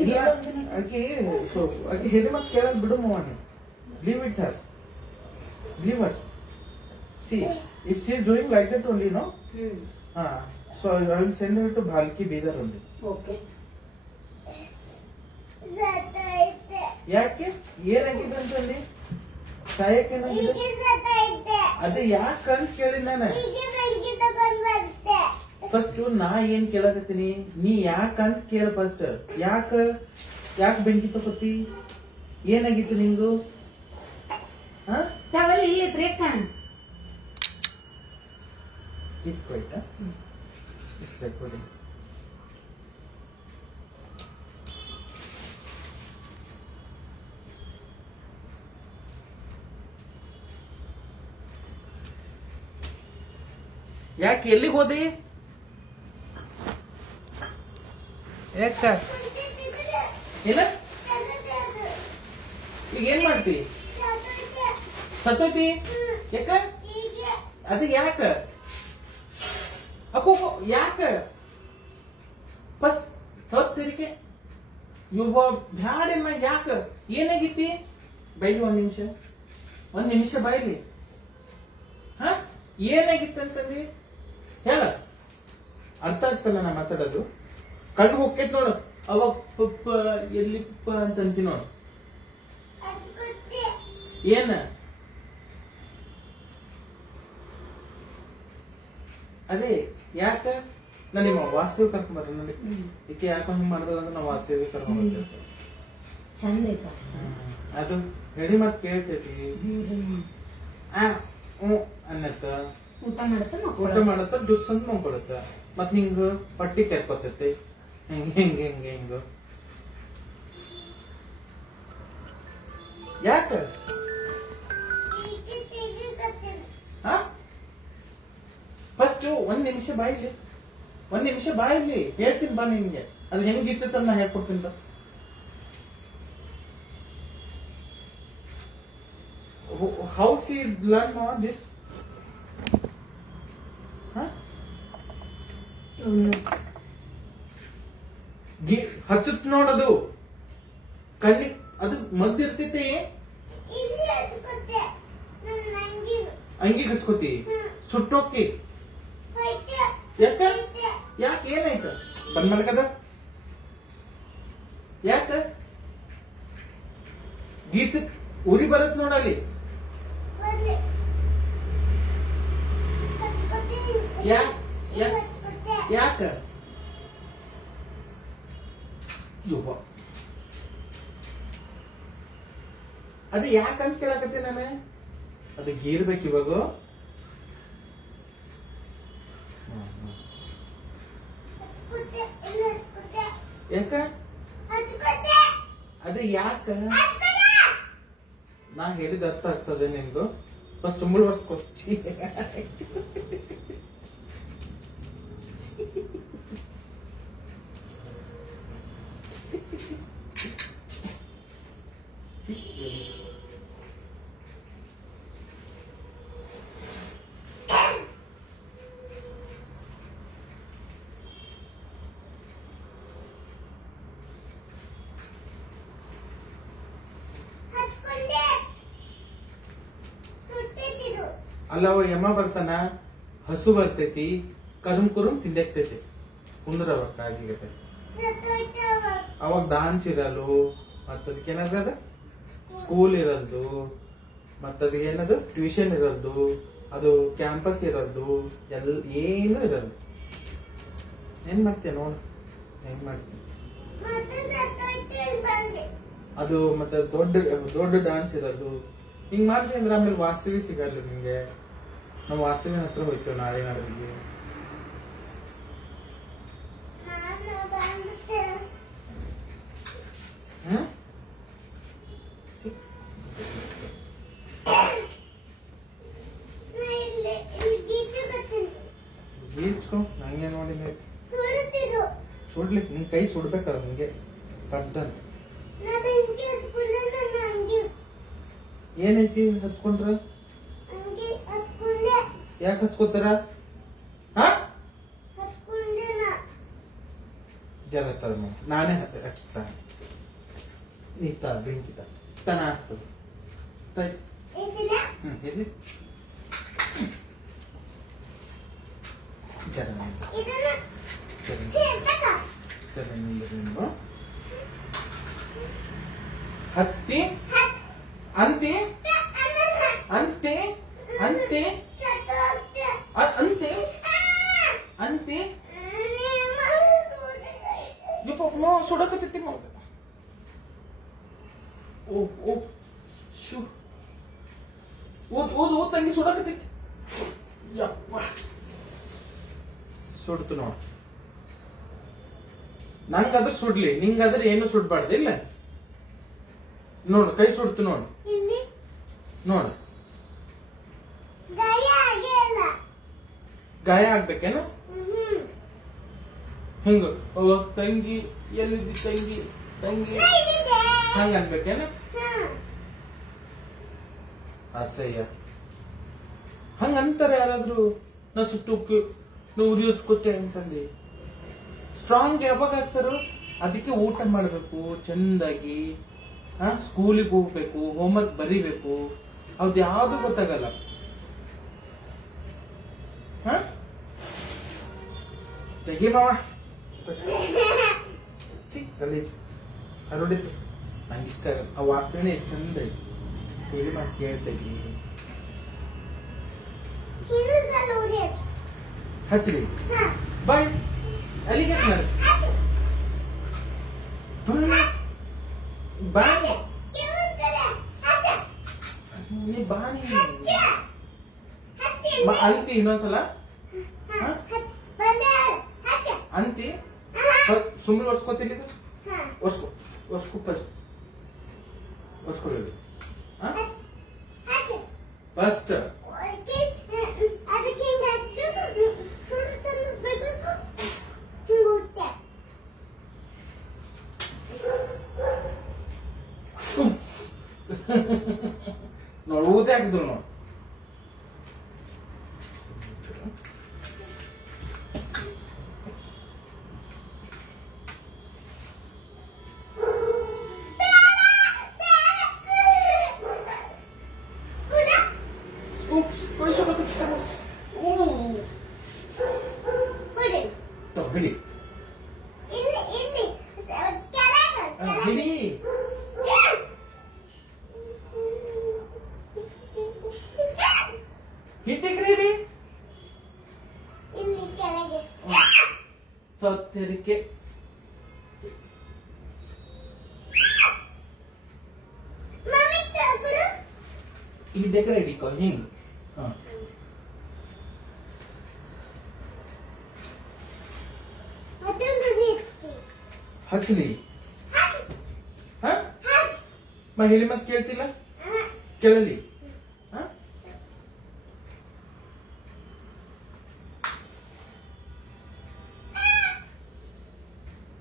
ಇಲ್ಲ ಆಕೆ ಹೆಣ್ಣು ಮತ್ ಕೇಳೋದ್ ಬಿಡು Mohan. Leave it her. Leave her. See, if she is doing like that only, no? So I will send her to Bhalki Bidar only. Okay. ಯಾಕೆ ಏನಾಗಿದೆ ಅಂತಂದು ಸಾಯಕ್ಕೆ ಅದೇ ಯಾಕಂತ ಕೇಳಿ ನಾನು ಫಸ್ಟ್ ನಾ ಏನ್ ಕೇಳಕತ್ತೀನಿ, ನೀ ಯಾಕಂತ ಕೇಳ ಫಸ್ಟ್. ಯಾಕ ಬೆಂಕಿ ತಗೋತಿ, ಏನಾಗಿತ್ತು ನಿಂಗು? ಯಾಕೆ ಎಲ್ಲಿಗೆ ಹೋದಿ? ಯಾಕ ಏನ ಈಗ ಏನ್ ಮಾಡ್ತಿ? ಸತ್ತೋತಿ ಯಾಕ? ಅದು ಯಾಕ ಅಕ್ಕೋ ಯಾಕ ಫಸ್ಟ್ ಸತ್ತಿರಿಕೆ ಯುವ ಬ್ಯಾಡಮ್ಮ ಯಾಕ ಏನಾಗಿತ್ತಿ? ಬೈಲಿ ಒಂದ್ ನಿಮಿಷ ಬೈಲಿ. ಏನಾಗಿತ್ತಂತಂದಿ ಹೇಳ. ಅರ್ಥ ಆಗ್ತಲ್ಲ ನಾ ಮಾತಾಡೋದು. ಕಣ್ಣು ಹೋಗ್ತೈತ್ ನೋಡು, ಅವಾಗ ಪಪ್ಪ ಎಲ್ಲಿ ಪಪ್ಪ ಅಂತ ಅಂತಿ ನೋಡು. ಏನ ಅದೇ ಯಾಕ? ನಾ ನಿಮ್ಮ ವಾಸ್ತವ ಕರ್ಕೊಂಬರ್ರಿ. ನೋಡಿ ಈಕೆ ಯಾಕ ಹಂಗ ಮಾಡಿದಾಗ ಅಂದ್ರೆ ನಾವು ವಾಸ್ತವ ಕರ್ಕೊಂಡ್ಬರ್ತೇವೆ. ಚಂದ ಅದು ಹೇಳಿ ಮತ್ ಕೇಳ್ತೈತಿ. ಅನ್ನತ್ತ ಊಟ ಮಾಡತ್ತ ಡುಸ್ ಅಂತ ನೋಡ್ಕೊಳತ್ತ. ಮತ್ ಹಿಂಗ ಪಟ್ಟಿ ಕೆರ್ಕೊತೈತಿ. ಹಿಂಗ ಯಾಕ? ಫಸ್ಟ್ ಒಂದ್ ನಿಮಿಷ ಬಾಯಿಲಿ ಹೇಳ್ತೀನಿ ಬಾ ನಿನ್ಗೆ. ಅದು ಹೆಂಗ್ ಇಚ್ಚತ್ತ ನಾ ಹೇಳ್ಕೊಡ್ತೀನಿ ಬಾ. How she learn all this? ಹಚ್ಚುತ್ ನೋಡದು ಕಣ್ಣಿ ಅದು ಮದ್ದಿರ್ತೈತಿ. ಅಂಗಿ ಹಚ್ಕೋತಿ ಸುಟ್ಟೋಕ್ಕಿ. ಯಾಕೆ ಏನಾಯ್ತು? ಬಂದ್ ಮಲಗದ ಯಾಕ? ಗೀಚ ಉರಿ ಬರತ್ ನೋಡಲ್ಲಿ. ಯಾಕ? ಅದು ಯಾಕಂತ ಕೇಳಕತ್ತಿ ನಾನು. ಅದು ಗೀರ್ಬೇಕು ಇವಾಗ. ಯಾಕ? ಅದು ಯಾಕ? ನಾ ಹೇಳಿದ ಅರ್ಥ ಆಗ್ತದೆ ನಿನ್ಗು. ಫಸ್ಟ್ ತುಂಬಳು ವರ್ಷಕ್ಕೊಚ್ಚಿ ಅಲ್ಲವ ಯಮ ಬರ್ತಾನ, ಹಸು ಬರ್ತೈತಿ, ಕುರುಮ್ ತಿಂದೈತಿ. ಕುಂದ್ರವಕ್ಕಾಗಿಗತ್ತೆ. ಅವಾಗ ಡಾನ್ಸ್ ಇರಲು, ಮತ್ತದಕ್ಕೆ ಏನದ ಸ್ಕೂಲ್ ಇರಲ್ದು, ಮತ್ತದ ಏನದು ಟ್ಯೂಷನ್ ಇರಲ್ದು, ಅದು ಕ್ಯಾಂಪಸ್ ಇರಲ್ದು, ಏನು ಇರಲ್ದು. ಏನ್ ಮಾಡ್ತೀಯ ನೋಡು, ಹೆಂಗ್ ಮಾಡ್ತೀನಿ. ಅದು ಮತ್ತೆ ದೊಡ್ಡ ಡಾನ್ಸ್ ಇರೋದು. ಹಿಂಗ್ ಮಾಡ್ತೀನಿ ಅಂದ್ರೆ ಆಮೇಲೆ ವಾಸ್ತವಿ ಸಿಗಲ್ಲ ನಿಂಗೆ. ನಾವು ವಾಸ್ತವಿನ ಹತ್ರ ಹೋಯ್ತೇವೆ ನಾಳೆ ನಾಡಿಗೆ. ಗೀಚ್ಕೊ, ನಂಗೆ ನೋಡಿ ಸುಡ್ಲಿಕ್ಕೆ ನಿನ್ ಕೈ ಸುಡ್ಬೇಕಲ್ಲ ನಿಂಗೆ ಪಡ್ಡ. ಏನೈತಿ ಹಚ್ಕೊಂಡ್ರ? ಯಾಕೆ ಹಚ್ಕೋತಾರ? जरा तर मग नाणे हातात निघतात बेंकितात तना असतं हचते अंते अंते अंते अंते अंते मग सोडत ते मग ओ ओ ಶೂ ಓದು ತಂಗಿ ಸುಡಕತ್ತೈತಿ ಯಪ್ಪ ಸುಡ್ತು ನೋಡ ನಂಗಾದ್ರೆ ಸುಡ್ಲಿ ನಿಂಗಾದ್ರೆ ಏನು ಸುಡ್ಬಾರ್ದು ಇಲ್ಲ ನೋಡು ಕೈ ಸುಡ್ತು ನೋಡು ನೋಡು ಗಾಯ ಆಗ್ಬೇಕೇನು ಹಿಂಗ ತಂಗಿ ಎಲ್ಲಿದ್ದಿ ತಂಗಿ ತಂಗಿ ಹಂಗ ಅನ್ಬೇಕೇನು ಅಸಹ್ಯ ಹಂಗಂತಾರೆ ಯಾರಾದ್ರೂ ನಾ ಸುಟ್ಟುಕ್ಕೆ ನಾ ಉರಿ ಹಚ್ಕೋತೆ ಅಂತಂದು ಸ್ಟ್ರಾಂಗ್ ಯಾವಾಗ ಆಗ್ತಾರೋ ಅದಕ್ಕೆ ಊಟ ಮಾಡಬೇಕು ಚಂದಾಗಿ ಸ್ಕೂಲಿಗೆ ಹೋಗ್ಬೇಕು ಹೋಮ್ವರ್ಕ್ ಬರೀಬೇಕು ಅವ್ದು ಯಾವ್ದು ಗೊತ್ತಾಗಲ್ಲ ತೆಗಿ ಮಾವ ಗಲೀಜ್ ಹರಡಿತ್ತು ನಂಗೆ ಇಷ್ಟ ಆಗಲ್ಲ ಆ ವಾಸನೆ ಎಷ್ಟು ಚಂದ ಐತಿ ಹೇಳಿ ಮಾಡಿ ಕೇಳ್ತೇಗಿ ಹಚ್ಚ್ರಿ ಬಾಯ್ ಅಲ್ಲಿಗೆ ಬಾಯ್ ನೀ ಬಾನಿ ಅಂತಿ ಇನ್ನೊಂದ್ಸಲ ಅಂತಿ ಸುಮ್ಮನೆ ಒರ್ಸ್ಕೋತೀನಿ ಒರ್ಸ್ಕೊ ಒರ್ಸ್ಕೊ ಫಸ್ಟ್ ಒರ್ಸ್ಕೊಳ್ಳಿ ಫಸ್ಟ್ ನೋಡಿ ಊದೆ ಹಾಕಿದ್ರು ನೋಡಿ ಹಿಡಿ ಹಿಡಿ ಹಿಟ್ಟಿಗ್ರಿ ತೆರಿಗೆ ಹಿಡ್ಡಕ್ಕೆ ಹಿಡಿಕೋ ಹಿಂಗ್ ಹಚ್ಚಲಿ ಹೇಳಿ ಮತ್ತೆ ಕೇಳ್ತಿಲ್ಲ ಕೇಳಲಿ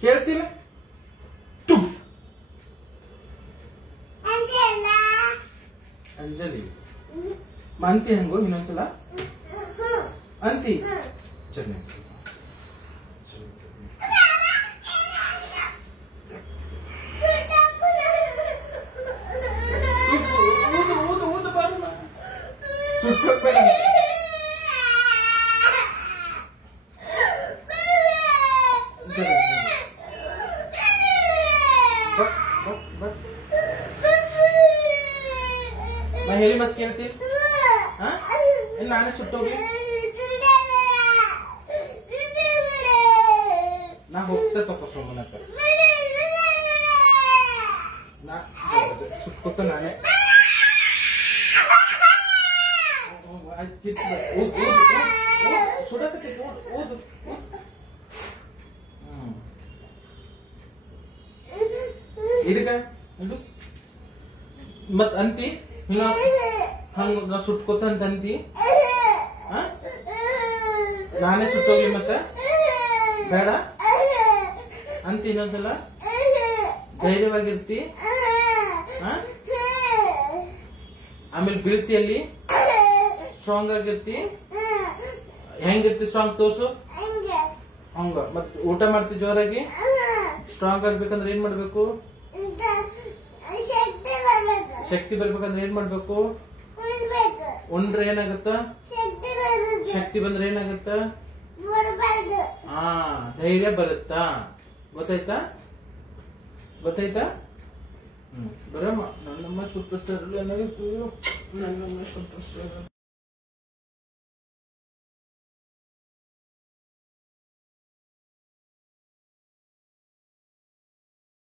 ಕೇಳ್ತಿಲ್ಲ ಅಂಜಲಿ ಅಂತಿ ಹಂಗೋ ಇನ್ನೊಂದ್ಸಲ ಅಂತಿ ಚೆನ್ನಾಗಿ ಹೇಳಿ ಮತ್ತೆ ಕೇಳ್ತೀನಿ ನಾನೇ ಸುಟ್ಟೋಗ್ಲಿ ನಾ ಹೋಗ್ತಾ ತಗೋ ಸೋಮನಕ್ಕ ನಾ ಸುಟ್ಕೊತ ನಾನೇ ಸುಡಕತ್ತಿ ಓದು ಇದಕ್ಕ ಇದು ಮತ್ ಅಂತಿ ಹಂಗ ನಾ ಸುಟ್ಕೋತ ಅಂತ ಅಂತಿ ನಾನೇ ಸುಟ್ಟೋಗ್ಲಿ ಮತ್ತ ಬೇಡ ಅಂತಿ ಇನ್ನೊಂದ್ಸಲ ಧೈರ್ಯವಾಗಿರ್ತಿ ಆಮೇಲೆ ಬೀಳ್ತಿ ಅಲ್ಲಿ ಸ್ಟ್ರಾಂಗ್ ಆಗಿರ್ತಿ ಹೆಂಗಿರ್ತಿ ಸ್ಟ್ರಾಂಗ್ ತೋರ್ಸು ಹಂಗ ಮತ್ ಊಟ ಮಾಡ್ತಿ ಜೋರಾಗಿ ಸ್ಟ್ರಾಂಗ್ ಆಗ್ಬೇಕಂದ್ರೆ ಏನ್ ಮಾಡ್ಬೇಕು? ಶಕ್ತಿ ಬರ್ಬೇಕಂದ್ರೆ ಏನ್ ಮಾಡ್ಬೇಕು? ಉಂಡ್ರೆ ಏನಾಗತ್ತ? ಶಕ್ತಿ ಬಂದ್ರೆ ಏನಾಗತ್ತ? ಧೈರ್ಯ ಬರುತ್ತಾ? ಗೊತ್ತಾಯ್ತಾ? ಬರಮ್ಮ ನನ್ನಮ್ಮ ಸೂಪರ್ ಸ್ಟಾರ್. ನನ್ನಮ್ಮ ಸೂಪರ್ ಸ್ಟಾರ್.